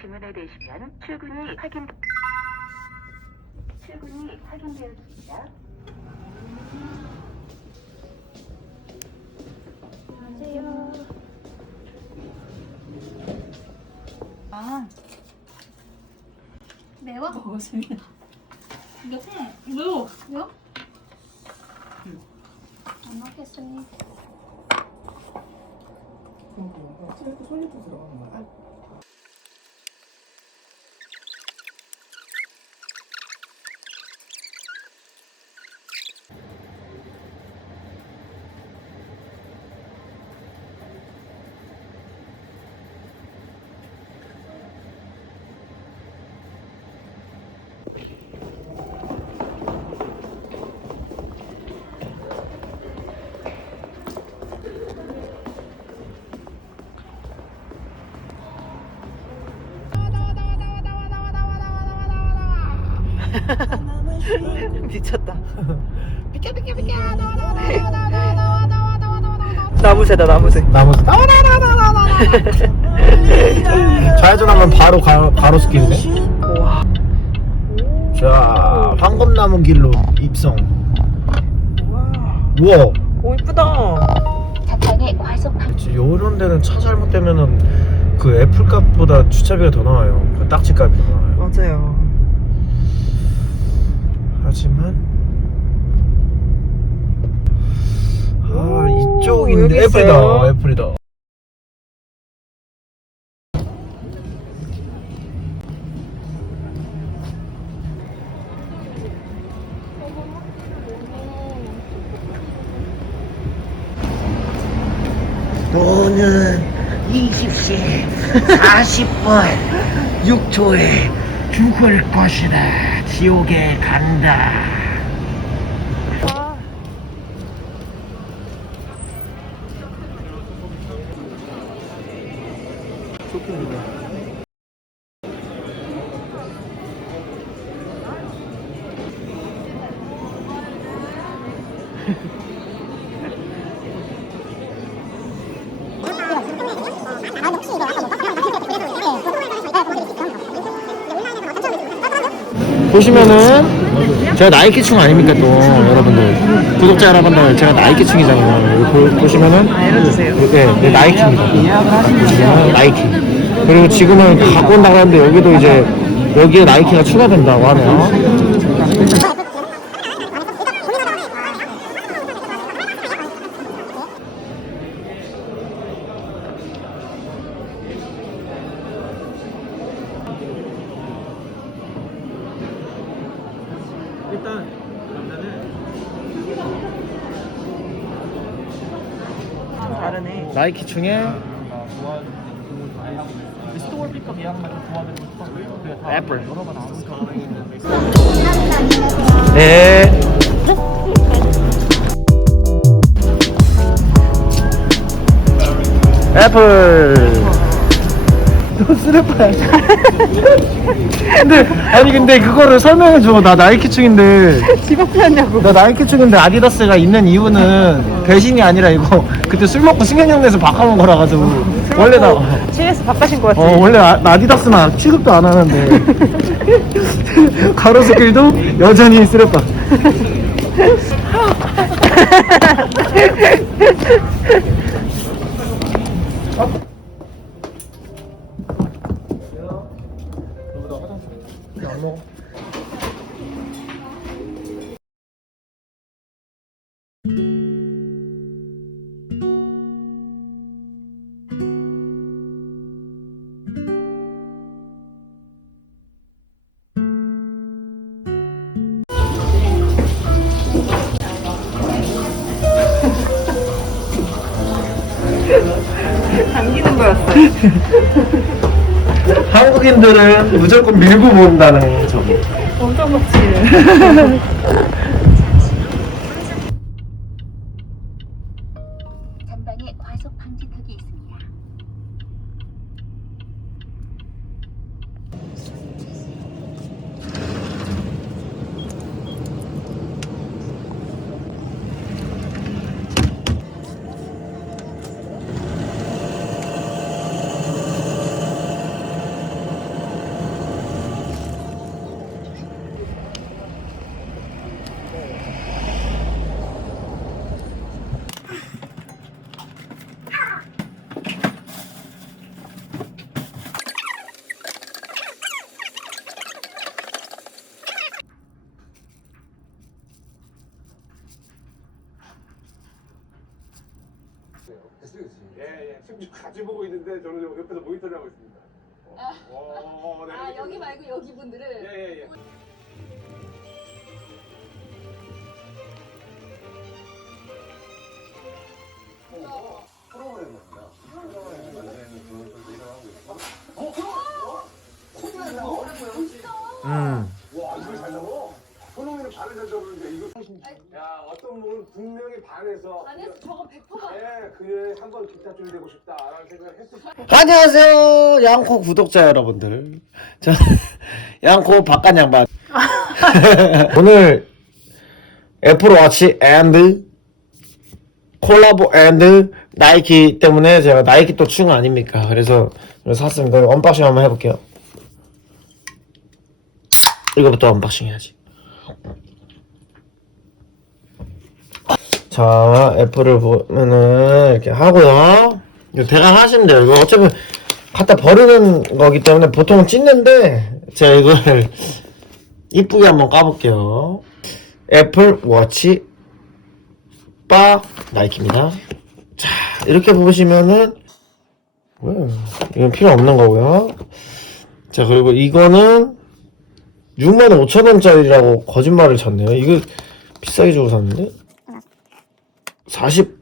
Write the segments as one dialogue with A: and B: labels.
A: 지문을 대시면 출근이 확인 출근이 확인되었습니다.
B: 아 매워?
C: 먹었습니다.
B: 응 매워 매워? 안 먹겠습니다
C: 찌개도 솔잎도 들어가는 거야?
D: 미쳤다. 나무새다 나무새.
C: 나무 나와 나와 나와 나와 좌회전하면 바로 가, 가로수길이네
D: 와.
C: 자 황금나무 길로 입성
D: 와.
C: 우와
D: 오 이쁘다.
A: 전방에 과속 방
C: 그치, 요런 데는 차 잘못되면은 그 애플값보다 주차비가 더 나와요 그 딱지값이
D: 여기
C: 애플이다
D: 있어요?
C: 애플이다
E: 너는 20시 40분 6초에 죽을 것이다. 지옥에 간다.
C: 보시면은 제가 나이키충 아닙니까 또 여러분들? 구독자 여러분들 제가 나이키충이잖아요. 보시면은. 네, 네 나이키입니다. 보시면은 나이키. 그리고 지금은 갖고 온다고 하는데 여기도 이제 여기에 나이키가 추가된다고 하네요 일단
D: 좀
C: 나이키 중에 애플 네. 애플 너 쓰레빠야. 근데 아니 근데 그거를 설명해 줘. 나 나이키충인데.
D: 집 앞에 왔냐고.
C: 나 나이키충인데 아디다스가 있는 이유는 배신이 아니라 이거 그때 술 먹고 승현형 내서 바꿔본 거라 가지고. 원래 나
D: 취해서 바꿔신 것 같아.
C: 어 원래 아, 아디다스는 취급도 안 하는데. 가로수길도 여전히 쓰레빠 한국인들은 무조건 밀고 모은다는 저기
D: 엄청 먹지.
A: 전방에 과속 방지턱이 있습니다.
F: 예, 지금 같이 보고 있는데 저는 옆에서 모니터를 하고 있습니다.
B: 아.
F: 어, 네,
B: 아
F: 이렇게
B: 여기
F: 좀-
B: 말고 여기 분들을
F: 예, 예, 예. 어, 프로그램입니다. 프로그램 만드는 그런 것도 일어나고 있고. 어, 어? 콩나물 어려 보여.
C: 음.
F: 와, 이걸 잘 잡아. 손흥민은 발을 잘 잡는데 이거. 야, 어떤 분은 분명히 반해서.
B: 안에서 저거 100%가
F: 예, 그녀의 한번 기타줄이 되고 싶다라는 생각을 했을 수
C: 안녕하세요 양코 구독자 여러분들 저 양코 바깥 양반. 오늘 애플워치 앤드 콜라보 앤드 나이키 때문에 제가 나이키 또충 아닙니까? 그래서 샀습니다. 언박싱 한번 해볼게요. 이거부터 언박싱 해야지. 자 애플을 보면은 이렇게 하고요. 이거 대강 하시면 돼요. 이거 어차피 갖다 버리는 거기 때문에 보통 찢는데 제가 이걸 이쁘게 한번 까볼게요 애플 워치 바 나이키입니다 자 이렇게 보시면은 왜 이건 필요 없는 거고요 자 그리고 이거는 65,000원짜리라고 거짓말을 쳤네요 이거 비싸게 주고 샀는데 40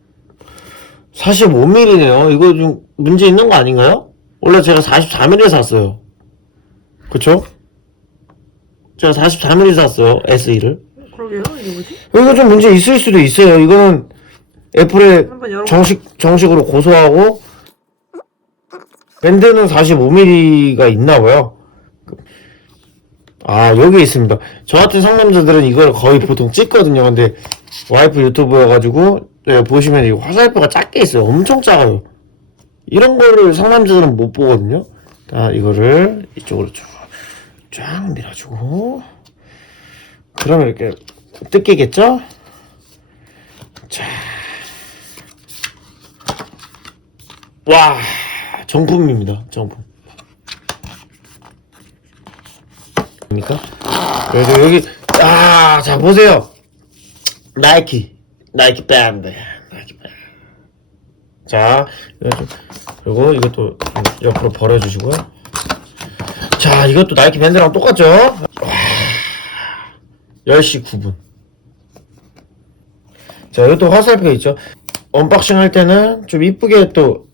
C: 45mm네요. 이거 좀 문제 있는 거 아닌가요? 원래 제가 44mm 샀어요. 그쵸? 제가 44mm 샀어요. SE를.
D: 그러게요. 이게 뭐지?
C: 이거 좀 문제 있을 수도 있어요. 이거는 애플에
D: 한번 열어.
C: 정식, 정식으로 고소하고, 밴드는 45mm가 있나 봐요. 아, 여기 있습니다. 저 같은 상남자들은 이걸 거의 보통 찍거든요. 근데 와이프 유튜브여가지고, 네, 보시면 이 화살표가 작게 있어요. 엄청 작아요. 이런 거를 상남자들은 못 보거든요. 자, 이거를 이쪽으로 쭉, 쫙 밀어주고, 그러면 이렇게 뜯기겠죠? 자. 와, 정품입니다. 정품. 입니까? 그래서 여기, 아, 자, 보세요. 나이키. 나이키 밴드. 나이키 밴드. 자, 그리고 이것도 좀 옆으로 버려주시고요. 자, 이것도 나이키 밴드랑 똑같죠? 와, 10시 9분. 자, 이것도 화살표 있죠? 언박싱 할 때는 좀 이쁘게 또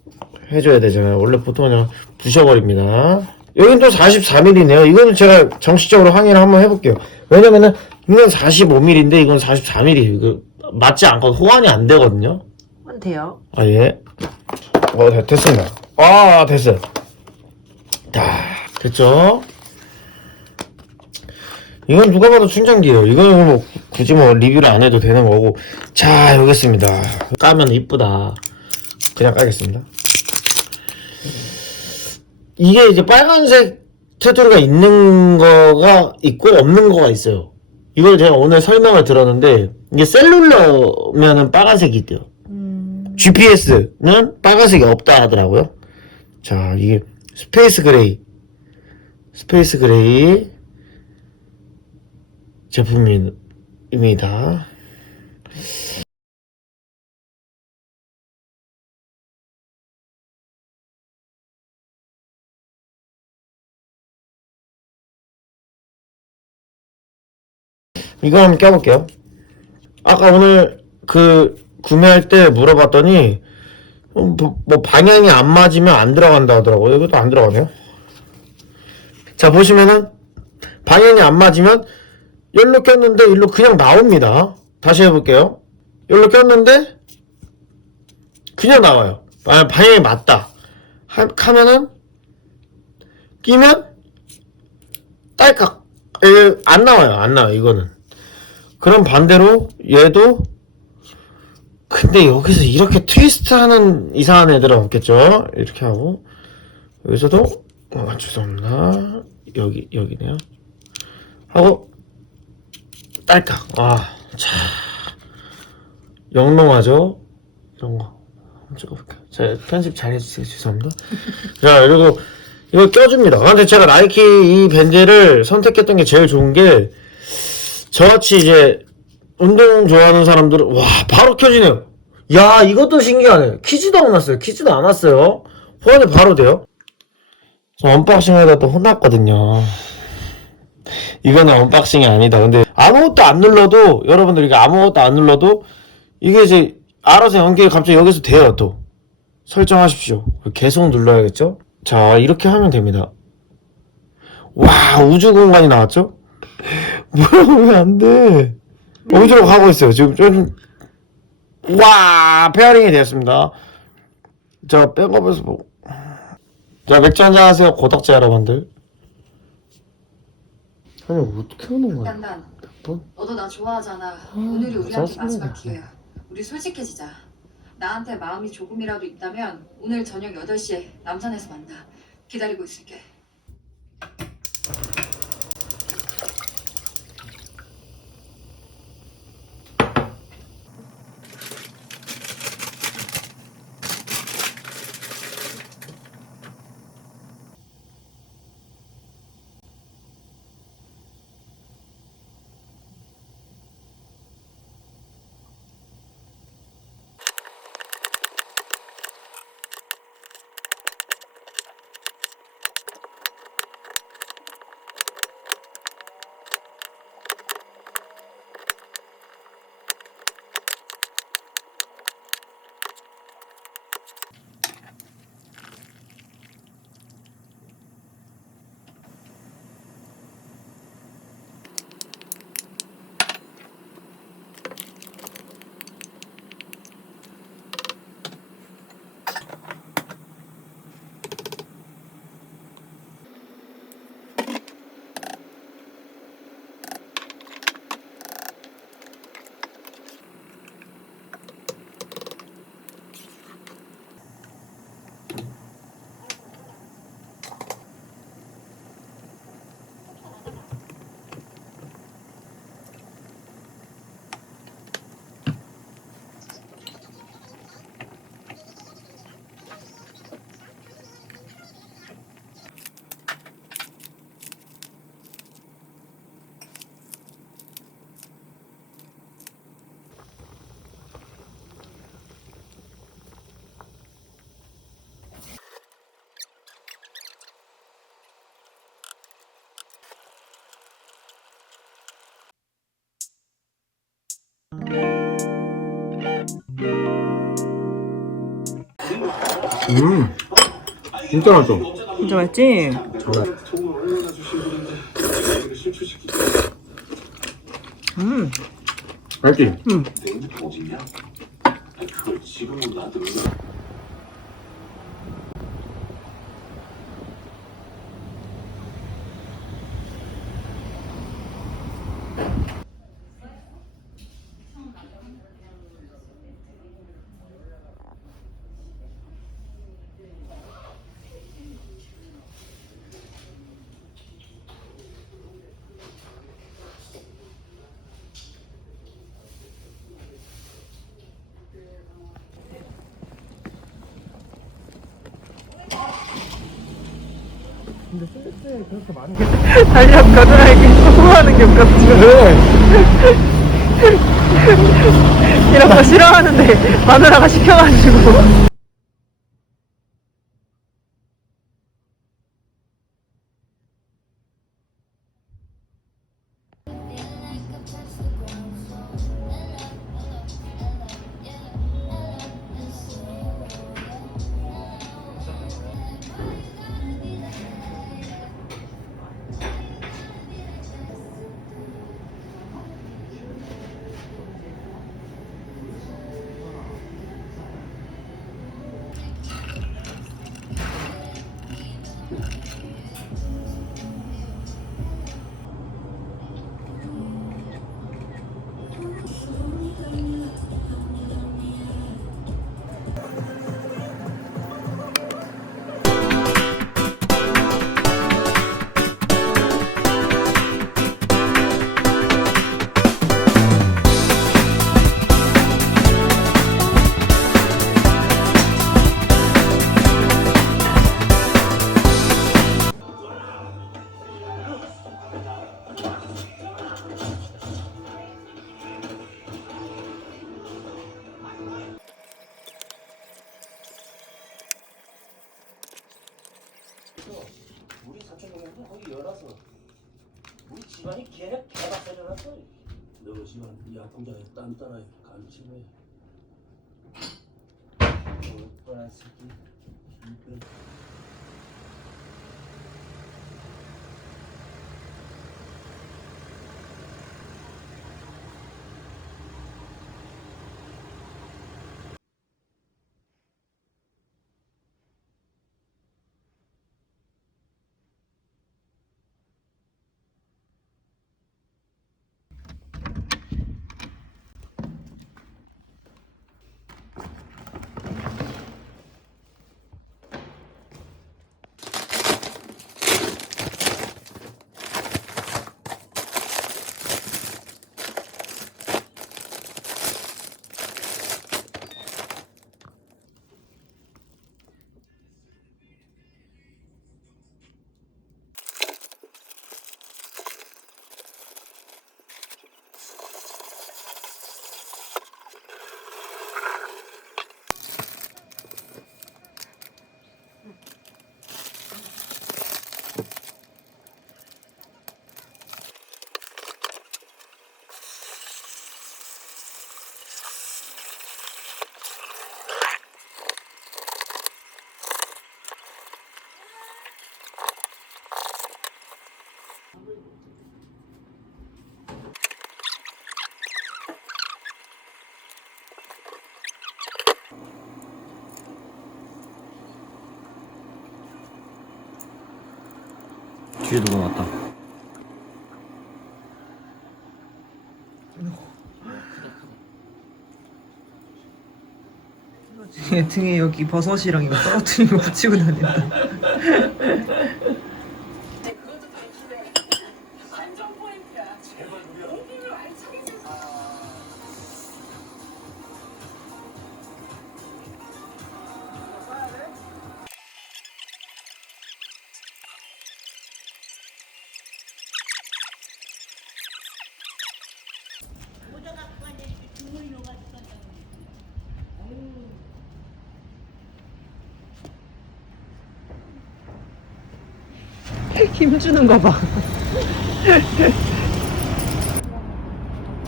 C: 해줘야 되잖아요. 원래 보통 그냥 부셔버립니다. 여긴 또 44mm네요. 이거는 제가 정식적으로 항의를 한번 해볼게요. 왜냐면은 이건 45mm인데 이건 44mm. 이거 맞지 않고 호환이 안 되거든요.
D: 돼요.
C: 아, 예. 어, 됐- 됐습니다. 아, 됐어요. 다, 됐죠? 이건 누가 봐도 충전기예요. 이거는 뭐 굳이 뭐 리뷰를 안 해도 되는 거고. 자, 여기 있습니다. 까면 이쁘다. 그냥 까겠습니다. 이게 이제 빨간색 테두리가 있는 거가 있고 없는 거가 있어요. 이걸 제가 오늘 설명을 들었는데 이게 셀룰러면은 빨간색이 있대요. GPS는 빨간색이 없다 하더라고요. 자, 이게 스페이스 그레이. 스페이스 그레이 제품입니다. 이거 한번 껴볼게요. 아까 오늘 그 구매할 때 물어봤더니 뭐 방향이 안 맞으면 안 들어간다 하더라고요. 이것도 안 들어가네요. 자 보시면은 방향이 안 맞으면 열로 꼈는데 일로 그냥 나옵니다. 다시 해볼게요. 열로 꼈는데 그냥 나와요. 아, 방향이 맞다. 하, 하면은 끼면 딸깍 에, 안 나와요. 안 나와요. 이거는. 그럼 반대로 얘도 근데 여기서 이렇게 트위스트 하는 이상한 애들은 없겠죠? 이렇게 하고 여기서도 어, 죄송합니다 여기 여기네요 하고 딸깍 와자 영롱하죠? 이런 거 한번 찍어볼게요 자 편집 잘 해주세요 죄송합니다 자 그리고 이걸 껴줍니다 근데 제가 나이키 이 밴드를 선택했던 게 제일 좋은 게 저같이 이제 운동 좋아하는 사람들은 와 바로 켜지네요 야, 이것도 신기하네. 키지도 안 왔어요. 키지도 안 왔어요. 호환이 바로 돼요. 저 언박싱 하다 또 혼났거든요. 이거는 언박싱이 아니다. 근데 아무것도 안 눌러도, 여러분들 이게 아무것도 안 눌러도, 이게 이제 알아서 연결이 갑자기 여기서 돼요, 또. 설정하십시오. 계속 눌러야겠죠? 자, 이렇게 하면 됩니다. 와, 우주 공간이 나왔죠? 뭐야, 왜 안 돼? 우주로 가고 있어요. 지금 좀, 와, 페어링이 되었습니다. 자, 백업에서 보고. 자, 맥주 한잔 하세요, 고덕지 여러분들. 아니, 어떻게 하는 거야?
B: 난난
C: 뭐?
B: 너도 나 좋아하잖아. 오늘이 우리한테
C: 짜증나.
B: 마지막 기회야. 우리 솔직해지자. 나한테 마음이 조금이라도 있다면 오늘 저녁 8시에 남산에서 만나. 기다리고 있을게.
C: 음, 진짜 맛있어.
D: 진짜 맛있지? 음,
C: 맛있지?
F: 내 아니, 그걸 지금은 놔두면
D: 달력 겨드랑이 소모하는 게.
C: 그래.
D: 이런 거 싫어하는데 마누라가 시켜가지고.
F: 너 집안 야구장에 딴따라에 간침해.
E: 뻔한 새끼.
C: 뒤에 누가 왔다.
D: 얘 등에 여기 버섯이랑 이거 떨어뜨린 거 붙이고 다닌다. 힘 주는 거 봐.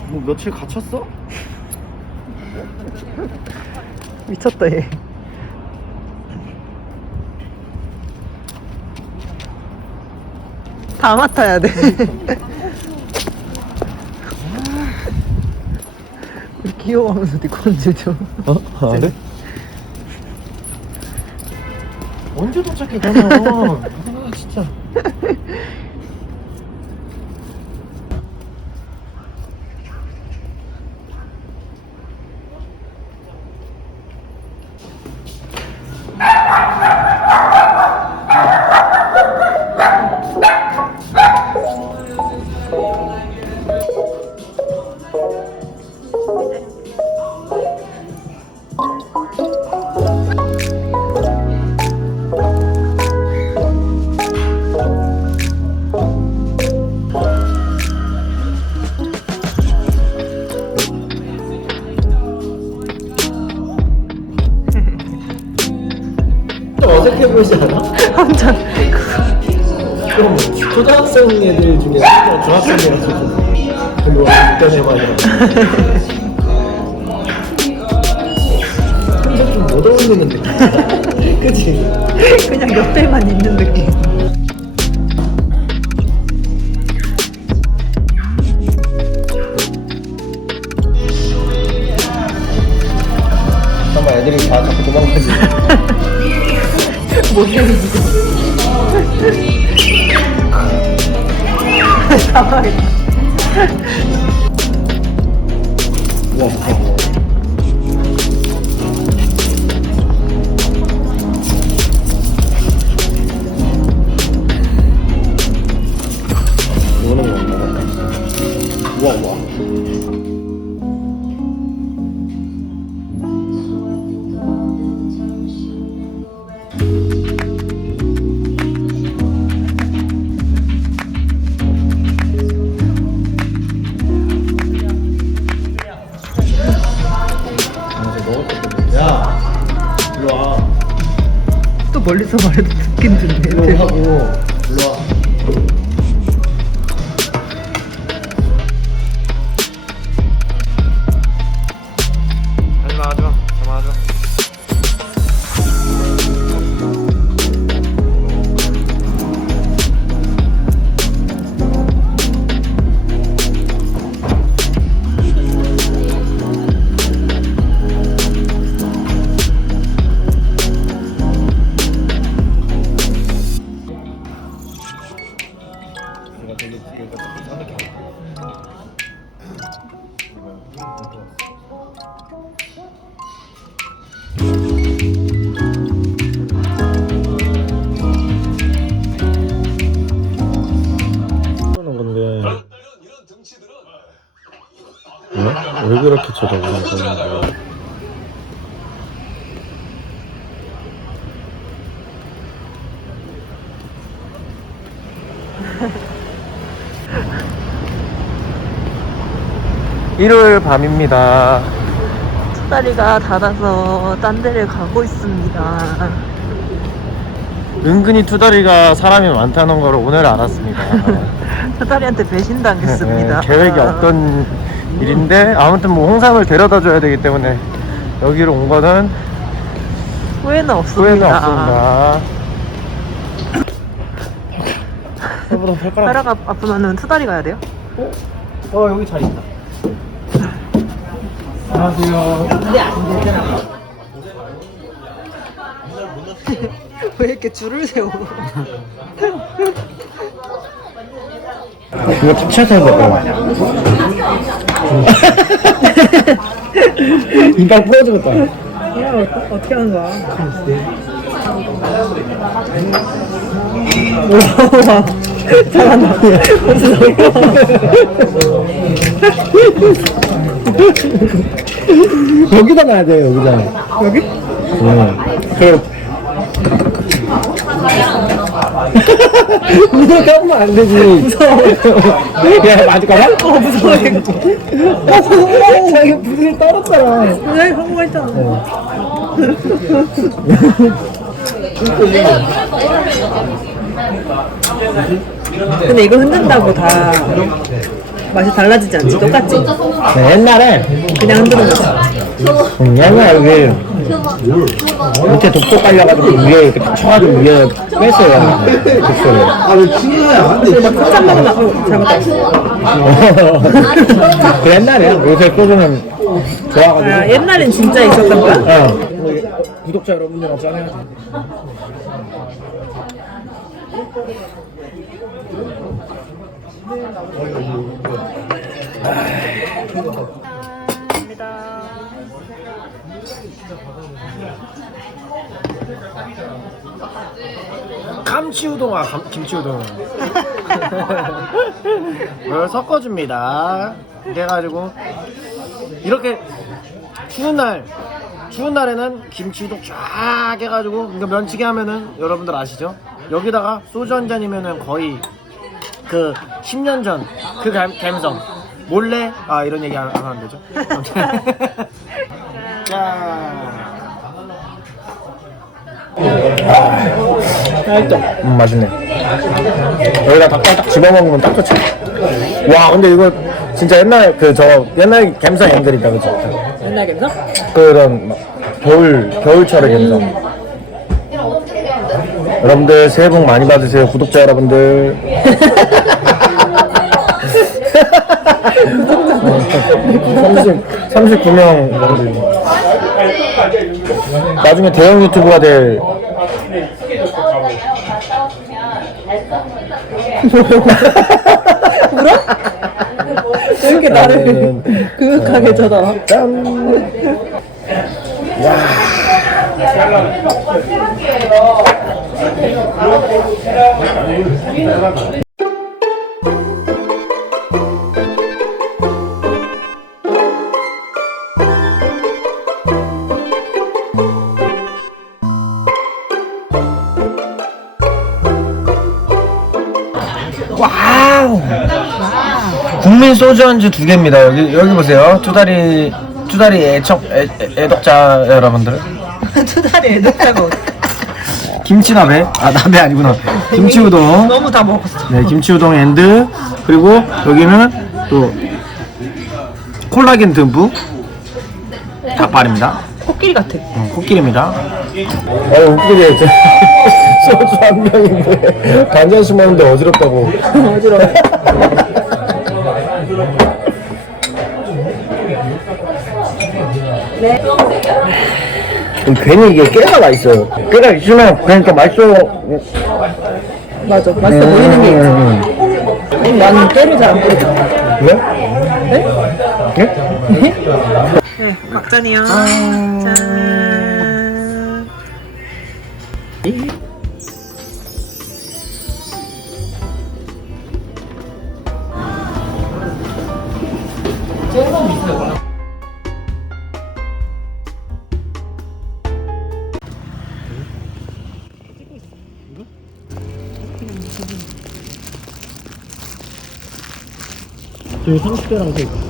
C: 뭐 며칠 갇혔어?
D: 미쳤다 얘. 다 맡아야 돼. 귀여워하면서 뒤 건질죠.
C: 어? 아, 그래? 언제 도착해 가나? 呵 呵 어색해 보이지 않아?
D: 완전
C: 좀 초등학생 애들 중에 중학생이라서 좀 별로 못견해봐요 혼자 좀못 어울리는 느낌 그치?
D: 그냥 옆에만 있는 느낌.
C: 잠깐만 애들이 다 자꾸 도망가지
D: 못 내리지. 당황했다.
C: 우와 일요일 밤입니다.
D: 다리가 닫아서 딴 데를 가고 있습니다.
C: 은근히 투다리가 사람이 많다는 걸 오늘 알았습니다.
D: 다리한테 배신당했습니다.
C: 네, 계획이 없던 일인데 아무튼 뭐 홍삼을 데려다 줘야 되기 때문에 여기로 온 거는
D: 후회는 없습니다.
C: 후회는 없습니다. 해보다 손가락.
D: 혈압 아- 아프면은 투다리 가야 돼요?
C: 어 여기 잘 있다. 안녕하세요.
D: 왜 이렇게 줄을 세워?
C: 이거 탑차에서 해볼까요? 이빨 부러지겠다.
D: 야, 어떻게 하는 거야? 잘한다.
C: 여기다 놔야 돼요, 여기다.
D: 여기?
C: 응. 그. 이렇게 하면 안 되지. 무서워. 야, 맞을까봐?
D: 어, 무서워.
C: 자기 부들이 떨었잖아.
D: 네, 성공했잖아. 근데 이거 흔든다고 다 맛이 달라지지 않지? 똑같지?
C: 네, 옛날에,
D: 그냥 흔드는 거지.
C: 음, 옛날에 여기 밑에 독소 깔려가지고 위에 이렇게 딱 쳐가지고 위에 뺐어요. 독소를.
D: 깜짝 놀라. 어, 잘못했어.
C: 그 옛날에 요새 소주는 좋아가지고.
D: 아, 옛날엔 진짜 있었던 거야?
C: 어. 구독자 여러분들하고 짠해야지. 감치우동아 감, 김치우동 이걸 섞어줍니다 그래가지고 이렇게 추운 날 추운 날에는 김치우동 쫙 해가지고 이거 면치기 하면은 여러분들 아시죠? 여기다가 소주 한 잔이면은 거의 그 10년 전 그 감성. 몰래? 아 이런 얘기 안 하면 안 되죠? 자. 살짝 음 맛있네. 여기다 닭발 딱 집어먹으면 딱 좋지. 와 근데 이거 진짜 옛날 그 저 옛날 갬성 앵글이다 그죠?
D: 옛날 감성?
C: 그런 막 겨울 겨울철의 감성 여러분들 새해 복 많이 받으세요 구독자 여러분들. 30, 39명 나중에 대형 유튜브가 될.
D: 왜 이렇게 나를 그윽하게 쳐다봐?
C: 짠 국민 소주 안주 두 개입니다. 여기 여기 보세요. 투다리 투다리 애청 애, 애- 애독자 여러분들.
D: 투다리 애독자고.
C: 김치나베 아 나베 아니구나. 김치 우동.
D: 너무 다 먹었어.
C: 네 김치 우동 앤드 그리고 여기는 또 콜라겐 듬뿍. 닭발입니다.
D: 코끼리 같아.
C: 음, 코끼리입니다. 아 웃기게 소주 한 병인데 간장수 먹는데 어지럽다고.
D: 어지러워.
C: 좀 괜히 이게 깨가 맛있어요 깨가 있으면 그러니까 맛있어
D: 맞아. 맛있어 보이는 게 있어.
C: 음,
D: 나는 깨를 잘 안 뿌리죠.
C: 왜? 네? 네?
D: 네, 막잔이요.
C: 아.
D: 짠.
C: 저기 30